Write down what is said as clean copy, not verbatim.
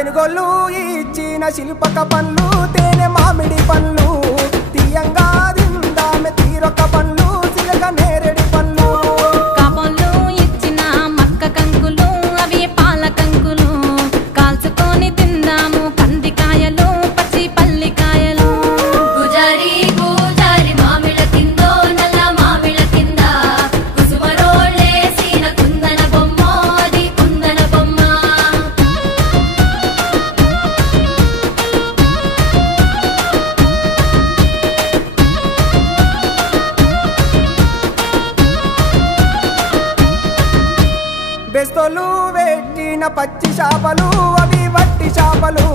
తెనుగోళ్ళు ఇచ్చిన శిల్పక పండ్లు తేనె మామిడి పండ్లు తీయంగా దిందామె తీరొక్క పండ్లు సిలక నేరేడి పండ్లు కాపంలు ఇచ్చిన మక్క కంకులు అవి పాల కంకులు కాల్చుకొని తిందాము కందికాయలు పచ్చి పల్లికాయలు గుజారి గుజారి మామిళ్ళ కిందో నల్ల మామిళ్ళ కింద కుసుమరోళ్ళేసిన కుందన బొమ్మ అది కుందన బొమ్మ బెస్తోలు పెట్టిన పచ్చి చేపలు అవి వట్టి చేపలు